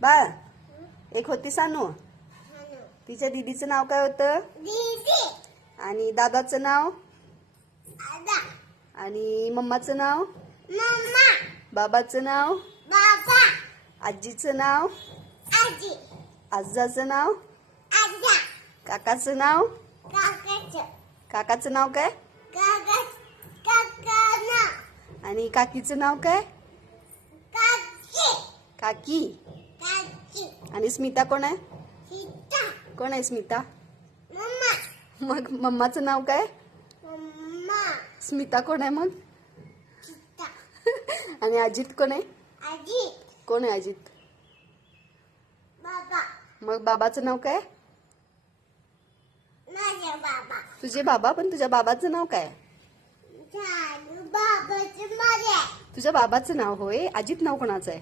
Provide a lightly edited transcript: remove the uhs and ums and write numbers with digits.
बाळ, एक होती सानू. तिच्या दीदीचं नाव काय होतं? आणि दादाचं नाव? आणि मम्माचं नाव? बाबाचं नाव? आजीचं नाव? आजाचं नाव? काकाचं नाव? काकाचं नाव काय? आणि काकीचं नाव काय? काकी. आणि स्मिता कोण आहे? कोण आहे स्मिता? मग मम्माचं नाव काय? स्मिता कोण आहे मग? आणि अजित कोण आहे? कोण आहे अजित? मग बाबाचं नाव काय? तुझे बाबा, पण तुझ्या बाबाचं नाव काय? तुझ्या बाबाचं नाव होय. अजित नाव कोणाचं आहे?